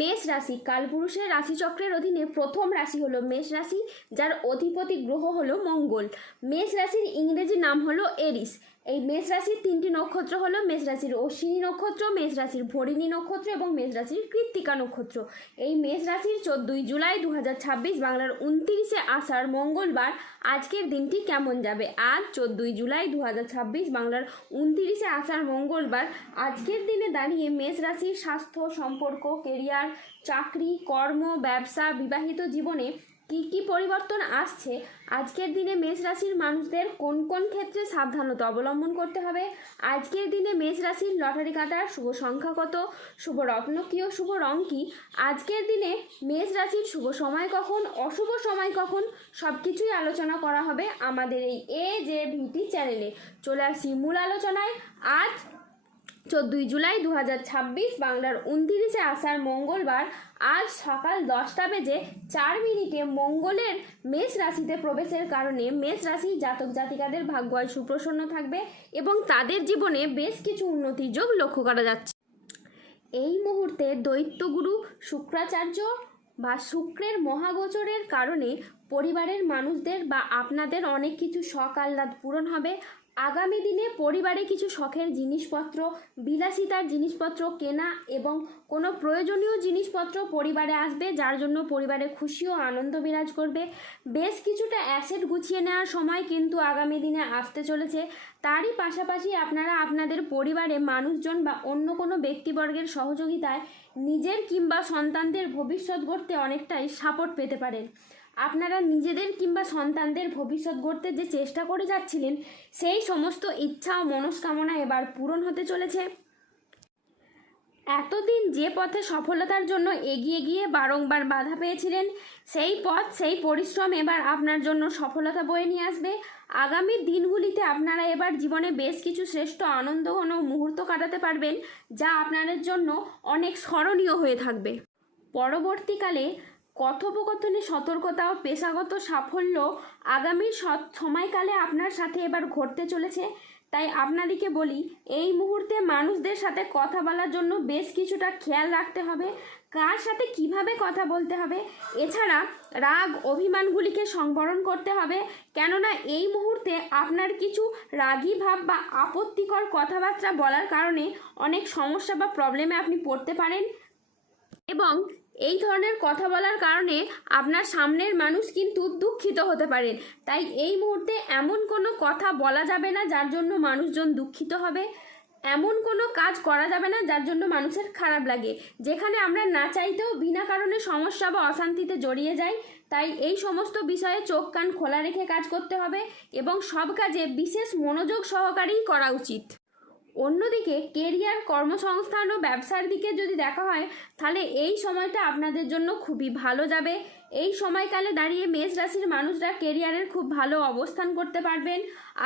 মেষ রাশি কালপুরুষের রাশিচক্রের অধীনে প্রথম রাশি হলো মেষ রাশি, যার অধিপতি গ্রহ হলো মঙ্গল। মেষ রাশির ইংরেজি নাম হলো এরিস। এই মেষ রাশির তিনটি নক্ষত্র হলো মেষ রাশির অশ্বিনী নক্ষত্র, মেষ রাশির ভরিণী নক্ষত্র এবং মেষ রাশির কৃত্তিকা নক্ষত্র। এই মেষ রাশির 14ই জুলাই 2026 বাংলার 29শে আষাঢ় মঙ্গলবার আজকের দিনটি কেমন যাবে। আজ 14ই জুলাই 2026 বাংলার 29শে আষাঢ় মঙ্গলবার আজকের দিনে দাঁড়িয়ে মেষ রাশির স্বাস্থ্য, সম্পর্ক, কেরিয়ার, চাকরি, কর্ম, ব্যবসা, বিবাহিত জীবনে কি পরিবর্তন আসছে, আজকের দিনে মেষ রাশির মানুষদের কোন কোন ক্ষেত্রে সাবধানতা অবলম্বন করতে হবে, আজকের দিনে মেষ রাশির লটারি কাটার শুভ সংখ্যা কত, শুভ রত্ন কী ও শুভ রং কী, আজকের দিনে মেষ রাশির শুভ সময় কখন, অশুভ সময় কখন, সব কিছুই আলোচনা করা হবে আমাদের এই AJVT চ্যানেলে। চলে আসি মূল আলোচনায়। আজ 14ই জুলাই 2026 বাংলার 29শে আষাঢ় মঙ্গলবার আজ সকাল 10টা বেজে 4 মিনিটে মঙ্গলের মেষ রাশিতে প্রবেশের কারণে মেষ রাশির জাতক জাতিকাদের ভাগ্য আজ সুপ্রসন্ন থাকবে এবং তাদের জীবনে বেশ কিছু উন্নতির যোগ লক্ষ্য করা যাচ্ছে। এই মুহূর্তে দৈত্যগুরু শুক্রাচার্য বা শুক্রের মহাগোচরের কারণে পরিবারের মানুষদের বা আপনাদের অনেক কিছু শখ আহ্লাদ পূরণ হবে। আগামী দিনে পরিবারে কিছু শখের জিনিসপত্র, বিলাসিতার জিনিসপত্র কেনা এবং কোনো প্রয়োজনীয় জিনিসপত্র পরিবারে আসবে, যার জন্য পরিবারে খুশি ও আনন্দ বিরাজ করবে। বেশ কিছুটা অ্যাসেট গুছিয়ে নেওয়ার সময় কিন্তু আগামী দিনে আসতে চলেছে। তারই পাশাপাশি আপনারা আপনাদের পরিবারে মানুষজন বা অন্য কোনো ব্যক্তিবর্গের সহযোগিতায় নিজের কিংবা সন্তানদের ভবিষ্যৎ গড়তে অনেকটাই সাপোর্ট পেতে পারেন। আপনারা নিজেদের কিংবা সন্তানদের ভবিষ্যৎ গড়তে যে চেষ্টা করে যাচ্ছিলেন, সেই সমস্ত ইচ্ছা ও মনস্কামনা এবার পূরণ হতে চলেছে। এতদিন যে পথে সফলতার জন্য এগিয়ে গিয়ে বারংবার বাধা পেয়েছিলেন, সেই পথ, সেই পরিশ্রম এবার আপনার জন্য সফলতা বয়ে নিয়ে আসবে। আগামী দিনগুলিতে আপনারা এবার জীবনে বেশ কিছু শ্রেষ্ঠ আনন্দঘন মুহূর্ত কাটাতে পারবেন, যা আপনাদের জন্য অনেক স্মরণীয় হয়ে থাকবে। পরবর্তীকালে কথোপকথনে সতর্কতা ও পেশাগত সাফল্য আগামী সময়কালে আপনার সাথে এবার ঘটতে চলেছে। তাই আপনাদেরকে বলি, এই মুহূর্তে মানুষদের সাথে কথা বলার জন্য বেশ কিছুটা খেয়াল রাখতে হবে, কার সাথে কিভাবে কথা বলতে হবে। এছাড়া রাগ অভিমানগুলিকে সংবরণ করতে হবে, কেননা এই মুহূর্তে আপনার কিছু রাগী ভাব বা আপত্তিকর কথাবার্তা বলার কারণে অনেক সমস্যা বা প্রবলেমে আপনি পড়তে পারেন এবং এই ধরনের কথা বলার কারণে আপনার সামনের মানুষ কিন্তু দুঃখিত হতে পারেন। তাই এই মুহূর্তে এমন কোনো কথা বলা যাবে না যার জন্য মানুষজন দুঃখিত হবে, এমন কোনো কাজ করা যাবে না যার জন্য মানুষের খারাপ লাগে, যেখানে আমরা না চাইতেও বিনা কারণে সমস্যা বা অশান্তিতে জড়িয়ে যাই। তাই এই সমস্ত বিষয়ে চোখ কান খোলা রেখে কাজ করতে হবে এবং সব কাজে বিশেষ মনোযোগ সহকারেই করা উচিত। অন্যদিকে কেরিয়ার, কর্মসংস্থান ও ব্যবসার দিকে যদি দেখা হয়, তাহলে এই সময়টা আপনাদের জন্য খুবই ভালো যাবে। এই সময়কালে দাঁড়িয়ে মেষ রাশির মানুষরা কেরিয়ারের খুব ভালো অবস্থান করতে পারবেন।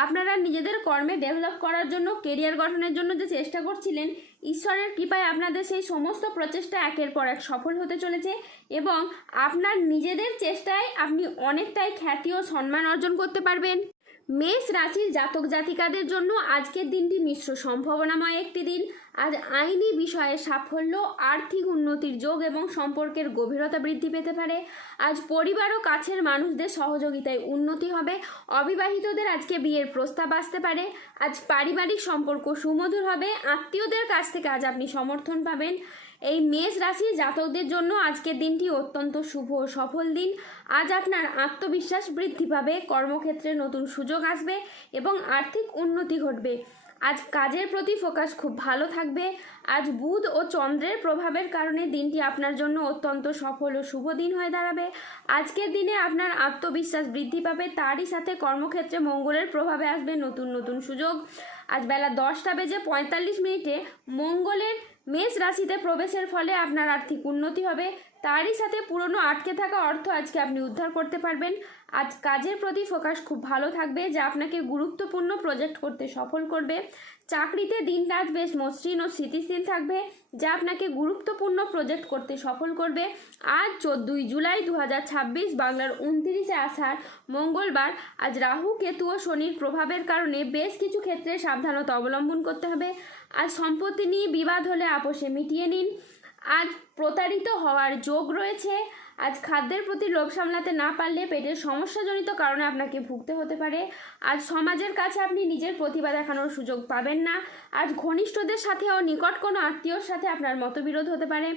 আপনারা নিজেদের কর্মে ডেভেলপ করার জন্য, কেরিয়ার গঠনের জন্য যে চেষ্টা করছিলেন, ঈশ্বরের কৃপায় আপনাদের সেই সমস্ত প্রচেষ্টা একের পর এক সফল হতে চলেছে এবং আপনার নিজেদের চেষ্টায় আপনি অনেকটাই খ্যাতি ও সম্মান অর্জন করতে পারবেন। মেষ রাশির জাতক জাতিকাদের জন্য আজকের দিনটি মিশ্র সম্ভাবনাময় একটি দিন। আজ আইনি বিষয়ে সাফল্য, আর্থিক উন্নতির যোগ এবং সম্পর্কের গভীরতা বৃদ্ধি পেতে পারে। আজ পরিবার ও কাছের মানুষদের সহযোগিতায় উন্নতি হবে। অবিবাহিতদের আজকে বিয়ের প্রস্তাব আসতে পারে। আজ পারিবারিক সম্পর্ক সুমধুর হবে। আত্মীয়দের কাছ থেকে আজ আপনি সমর্থন পাবেন। এই মেষ রাশির জাতকদের জন্য আজকের দিনটি অত্যন্ত শুভ ও সফল দিন। আজ আপনার আত্মবিশ্বাস বৃদ্ধি পাবে, কর্মক্ষেত্রে নতুন সুযোগ আসবে এবং আর্থিক উন্নতি ঘটবে। আজ কাজের প্রতি ফোকাস খুব ভালো থাকবে। আজ বুধ ও চন্দ্রের প্রভাবের কারণে দিনটি আপনার জন্য অত্যন্ত সফল ও শুভ দিন হয়ে দাঁড়াবে। আজকের দিনে আপনার আত্মবিশ্বাস বৃদ্ধি পাবে, তারই সাথে কর্মক্ষেত্রে মঙ্গলের প্রভাবে আসবে নতুন নতুন সুযোগ। আজ বেলা 10টা বেজে 45 মিনিটে মঙ্গলের মেষ রাশিতে প্রবেশের ফলে আপনার আর্থিক উন্নতি হবে, তারই সাথে পুরনো আটকে থাকা অর্থ আজকে আপনি উদ্ধার করতে পারবেন। আজ কাজের প্রতি ফোকাস খুব ভালো থাকবে, যা আপনাকে গুরুত্বপূর্ণ প্রজেক্ট করতে সফল করবে। চাকরিতে দিনটা আজ বেশ মসৃণ ও স্থিতিশীল থাকবে, যা আপনাকে গুরুত্বপূর্ণ প্রজেক্ট করতে সফল করবে। আজ 14ই জুলাই 2026 বাংলার 29শে আষাঢ় মঙ্গলবার আজ রাহু, কেতু ও শনির প্রভাবের কারণে বেশ কিছু ক্ষেত্রে সাবধানতা অবলম্বন করতে হবে। আজ সম্পত্তি নিয়ে বিবাদ হলে আপোষে মিটিয়ে নিন। আজ প্রতারিত হওয়ার যোগ রয়েছে। আজ খাদ্যের প্রতি লোভ সামলাতে না পারলে পেটের সমস্যাজনিত কারণে আপনাকে ভুগতে হতে পারে। আজ সমাজের কাছে আপনি নিজের প্রতিভা দেখানোর সুযোগ পাবেন না। আজ ঘনিষ্ঠদের সাথেও নিকট কোনো আত্মীয়র সাথে আপনার মতবিরোধ হতে পারে।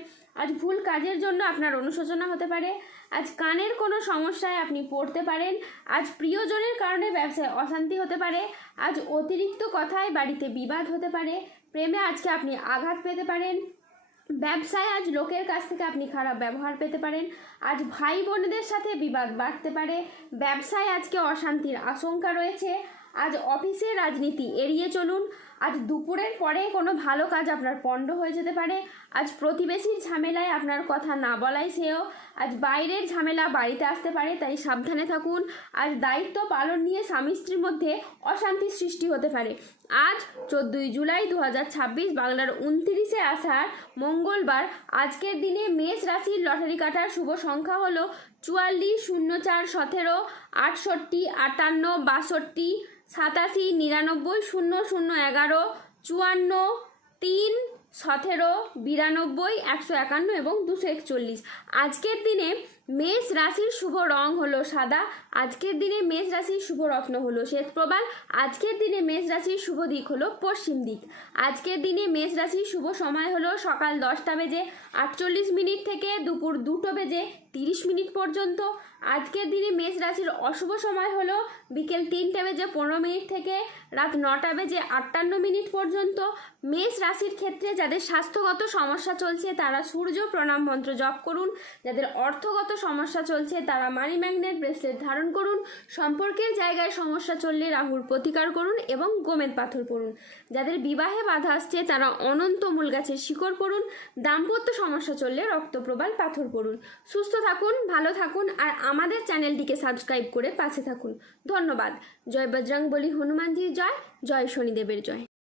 আজ ভুল কাজের জন্য আপনার অনুশোচনা হতে পারে। আজ কানের কোনো সমস্যায় আপনি পড়তে পারেন। আজ প্রিয়জনের কারণে ব্যবসায় অশান্তি হতে পারে। আজ অতিরিক্ত কথায় বাড়িতে বিবাদ হতে পারে। প্রেমে আজকে আপনি আঘাত পেতে পারেন। ব্যবসায় আজ লোকের কাছ থেকে আপনি খারাপ ব্যবহার পেতে পারেন। আজ ভাই বোনদের সাথে বিবাদ বাড়তে পারে। ব্যবসায় আজকে অশান্তির আশঙ্কা রয়েছে। আজ অফিসে রাজনীতি এড়িয়ে চলুন। আজ দুপুরের পরে কোনো ভালো কাজ আপনার পণ্ড হয়ে যেতে পারে। আজ প্রতিবেশীর ঝামেলায় আপনার কথা না বলাই শ্রেয়। আজ বাইরের ঝামেলা বাড়িতে আসতে পারে, তাই সাবধানে থাকুন। আজ দায়িত্ব পালন নিয়ে স্বামী স্ত্রীর মধ্যে অশান্তির সৃষ্টি হতে পারে। আজ 14ই জুলাই 2026 বাংলার 29শে আষাঢ় মঙ্গলবার। আজকের দিনে মেষ রাশির লটারি কাটার শুভ সংখ্যা হলো 44, 04, 17, 68, 58, 62, 87, 99, 00, 11, 54, 3, 17, 92, 151 এবং 241। আজকের দিনে মেষ রাশির শুভ রং হলো সাদা। আজকের দিনে মেষ রাশির শুভ রত্ন হলো শ্বেতপ্রবাল। আজকের দিনে মেষ রাশির শুভ দিক হলো পশ্চিম দিক। আজকের দিনে মেষ রাশির শুভ সময় হলো সকাল 10টা বেজে 48 মিনিট থেকে দুপুর 2টো বেজে 30 মিনিট পর্যন্ত। আজকের দিনে মেষ রাশির অশুভ সময় হলো বিকেল 3টে বেজে 15 মিনিট থেকে রাত 9টা বেজে 58 মিনিট পর্যন্ত। মেষ রাশির ক্ষেত্রে যাদের স্বাস্থ্যগত সমস্যা চলছে তারা সূর্য প্রণাম মন্ত্র জপ করুন। যাদের অর্থগত সমস্যা চলছে তারা মানি ম্যাগনেট ব্রেসলেট ধারণ করুন। সম্পর্কের জায়গায় সমস্যা চললে রাহুর প্রতিকার করুন এবং গোমেদ পাথর পড়ুন। যাদের বিবাহে বাধা আসছে তারা অনন্ত মূল গাছের শিকড় পড়ুন। দাম্পত্য সমস্যা চললে রক্তপ্রবাল পাথর পড়ুন। সুস্থ থাকুন, ভালো থাকুন আর আমাদের চ্যানেলটিকে সাবস্ক্রাইব করে পাশে থাকুন। ধন্যবাদ। জয় বজরংবলী হনুমানজির জয়, জয় শনিদেবের জয়।